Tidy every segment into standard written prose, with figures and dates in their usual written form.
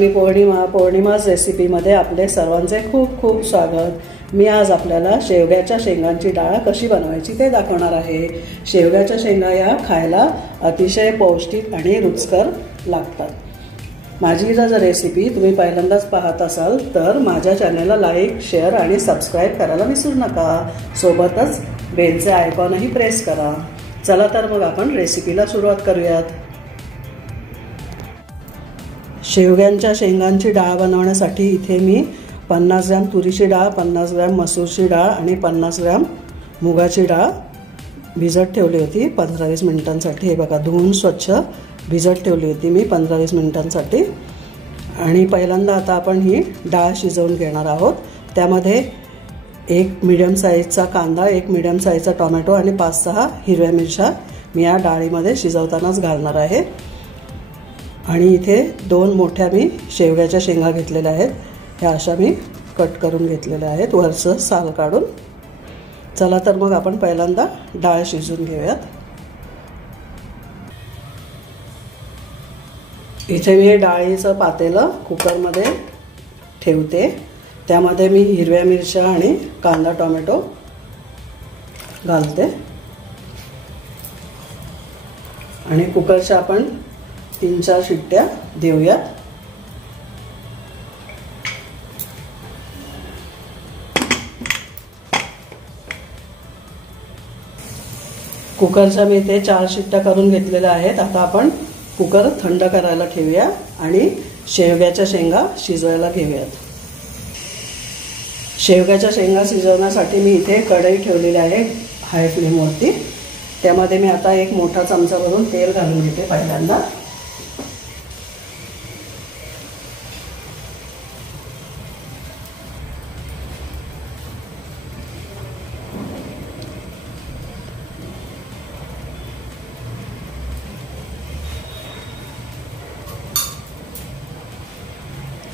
मी पौर्णिमा's रेसिपीमध्ये आपले सर्वांचे खूप खूप स्वागत। मी आज आपल्याला शेवग्याच्या शेंगांची डाळ कशी बनवायची ते दाखवणार आहे। शेवग्याच्या शेंगा या खायला अतिशय पौष्टिक आणि रुचकर लागतात। माझी जर रेसिपी तुम्ही पहिल्यांदाच पाहत असाल तर माझ्या चॅनलला लाईक, शेअर आणि सबस्क्राइब करायला विसरू नका। सोबतच बेलचे आयकॉनही प्रेस करा। चला तर मग आपण रेसिपीला सुरुवात करूयात। शेवग्यांच्या शेंगांची डाळ बनवण्यासाठी इथे मी 50 ग्रॅम तुरीची डाळ, 50 ग्रॅम मसूरची डाळ आणि 50 ग्रॅम मुगाची डाळ भिजत ठेवली होती 15-20 मिनिटांसाठी। हे बघा, धुवून स्वच्छ भिजत ठेवली होती मी 15-20 मिनिटांसाठी। आणि पहिल्यांदा आता आपण ही डाळ शिजवून घेणार आहोत। त्यामध्ये एक मीडियम साईजचा कांदा, एक मीडियम साईजचा टोमॅटो आणि 5-6 हिरव्या मिरच्या मी या डाळीमध्ये शिजवतानाच घालणार आहे। आणि इथे 2 मोठ्या मी शेवग्याच्या शेंगा घेतलेल्या आहेत। ह्या अशा मी कट करून घेतलेल्या आहेत, वरचं साल काढून। चला तर मग आपण पहिल्यांदा डाळ शिजवून घेऊयात। इथे मी डाळीचं पातेलं कुकरमध्ये ठेवते। त्यामध्ये मी हिरव्या मिरच्या आणि कांदा टोमॅटो घालते आणि कुकरच्या आपण 3-4 शिट्ट्या देऊयात। कुकरच्या मी इथे 4 शिट्ट्या करून घेतलेल्या आहेत। आता आपण कुकर थंड करायला ठेवूया आणि शेवग्याच्या शेंगा शिजवायला घेऊयात। शेवग्याच्या शेंगा शिजवण्यासाठी मी इथे कढई ठेवलेली आहे हाय फ्लेमवरती। त्यामध्ये मी आता एक मोठा चमचा भरून तेल घालून घेते पहिल्यांदा।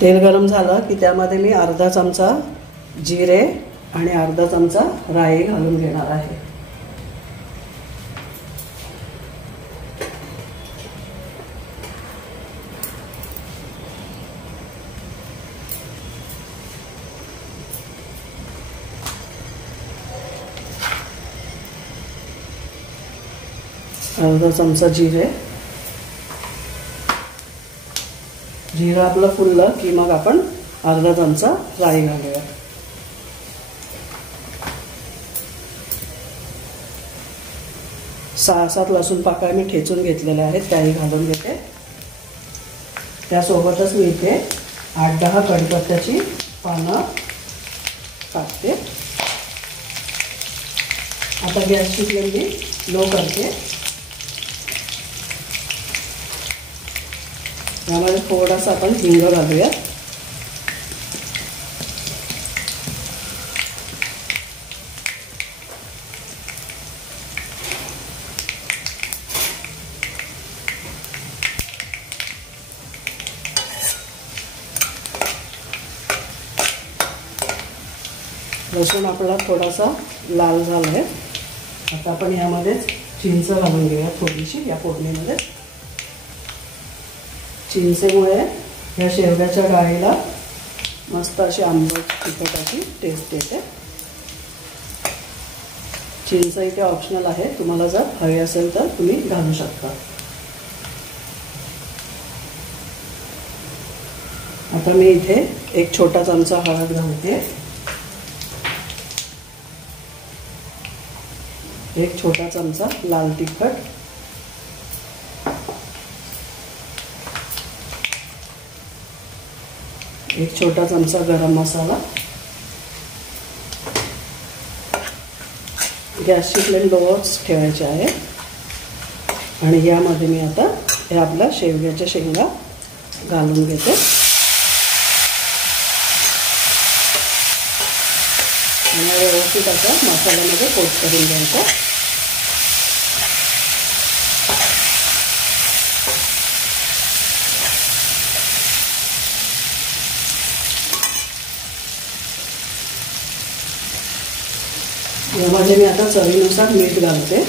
तेल गरम झालं की त्यामध्ये मी अर्धा चमचा जिरे आणि अर्धा चमचा राई घालून घेणार आहे। अर्धा चमचा जिरं आपलं फुललं की मग आपण अर्धा चमचा राई घालूया। सहा 7 लसूण पाकळ्या मी ठेचून घेतलेल्या आहेत, त्याही घालून घेते। त्यासोबतच मी इथे 8-10 कढीपत्त्याची पानं टाकते। आता गॅसची फ्लेम मी लो करते। यामध्ये थोडासा आपण हिंग घालूया। लसूण आपला थोडासा लाल झाला आहे। आता आपण यामध्ये चिंच घालून घेऊया थोडीशी या फोडणीमध्ये। चिंचेमुळे या शेवग्याच्या डाळीला मस्त अशी आंबट तिखटाची टेस्ट येते। चिंच इथे ऑप्शनल आहे, तुम्हाला जर हवी असेल तर तुम्ही घालू शकता। आता मी इथे एक छोटा चमचा हळद घालते, एक छोटा चमचा लाल तिखट, एक छोटा चमचा गरम मसाला। गॅसची फ्लेम लोच ठेवायची आहे आणि यामध्ये मी आता हे आपल्या शेवग्याच्या शेंगा घालून घेते। आणि व्यवस्थित असा मसाल्यामध्ये कोट करून घ्यायचा। यामध्ये मी आता चवीनुसार मीठ घालते।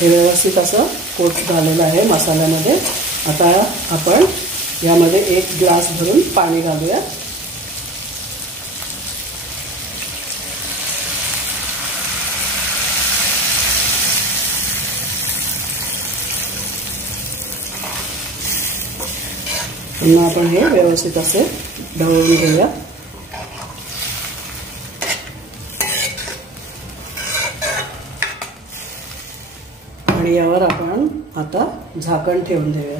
हे व्यवस्थित असं कोट झालेलं आहे मसाल्यामध्ये. आता आपण यामध्ये 1 ग्लास भरून पाणी घालूया. पुन्हा आपण हे व्यवस्थित असे ढवळून घेऊया. आणि यावर आपण आता झाकण ठेवून देऊया.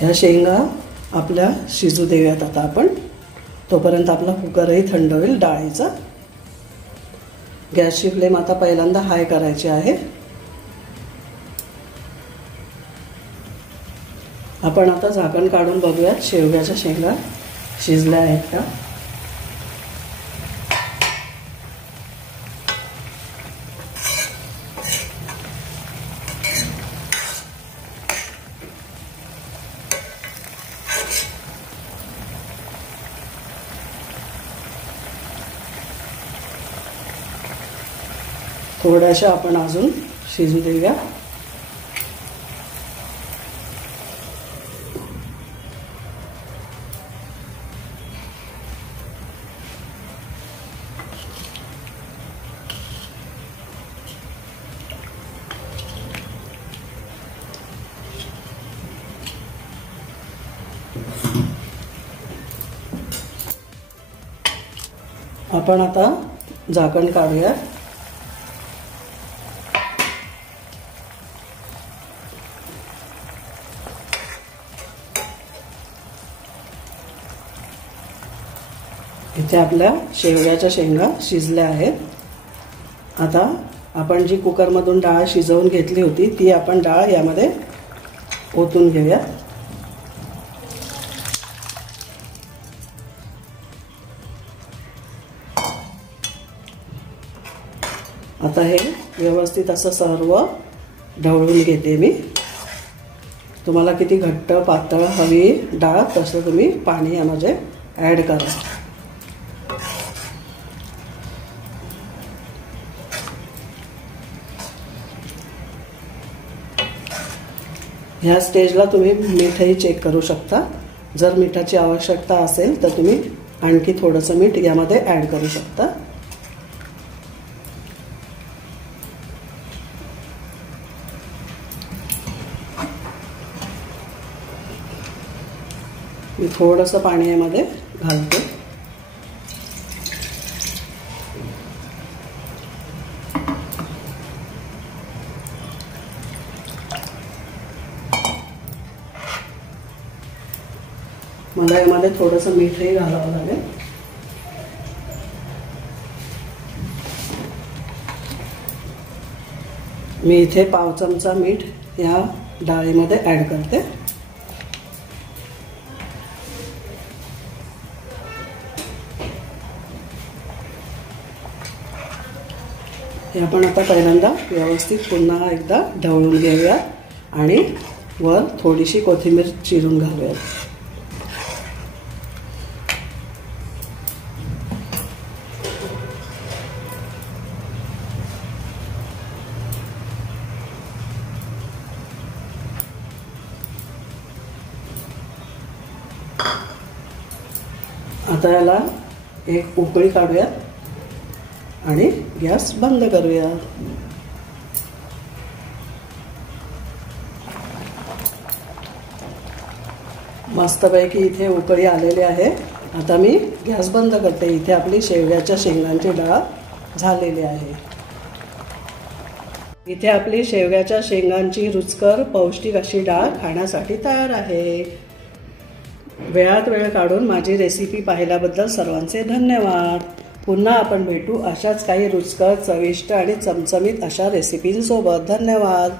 ह्या शेंगा आपल्या शिजू देऊयात आता आपण. तोपर्यंत आपला कुकरही थंड होईल डाळीचा. गॅसची फ्लेम आता पहिल्यांदा हाय करायची आहे. आपण आता झाकण काढून बघूयात शेवग्याच्या शेंगा शिजल्या आहेत का. थोड्याशा आपण अजून शिजू देऊया. आपण आता झाकण काढूया. इथे आपल्या शेवग्याच्या शेंगा शिजल्या आहेत. आता आपण जी कुकरमधून डाळ शिजवून घेतली होती ती आपण डाळ यामध्ये ओतून घेऊया. आता हे व्यवस्थित असं सर्व ढवळून घेते मी. तुम्हाला किती घट्ट पातळ हवी डाळ तसं तुम्ही पाणी यामध्ये ॲड करा. ह्या स्टेजला तुम्ही मीठही चेक करू शकता. जर मिठाची आवश्यकता असेल तर तुम्ही आणखी थोडंसं मीठ यामध्ये ॲड करू शकता. मी थोडंसं पाणी यामध्ये घालते. मला यामध्ये थोडंसं मीठही घालावं लागेल. मी इथे 1/2 चमचा मीठ या डाळीमध्ये ॲड करते. हे आपण आता पहिल्यांदा व्यवस्थित पुन्हा एकदा ढवळून घेऊया आणि वर थोडीशी कोथिंबीर चिरून घालूया. आता याला एक उकळी काढूया आणि गॅस बंद करूया. मस्तपैकी इथे उकळी आलेली आहे. आता मी गॅस बंद करते. इथे आपली शेवग्याच्या शेंगांची डाळ झालेली आहे. इथे आपली शेवग्याच्या शेंगांची रुचकर पौष्टिक अशी डाळ खाण्यासाठी तयार आहे. वेळात वेळ काढून माझी रेसिपी पाहिल्याबद्दल सर्वांचे धन्यवाद. पुन्हा आपण भेटू अशाच काही रुचकर चविष्ट आणि चमचमीत अशा रेसिपींसोबत. धन्यवाद.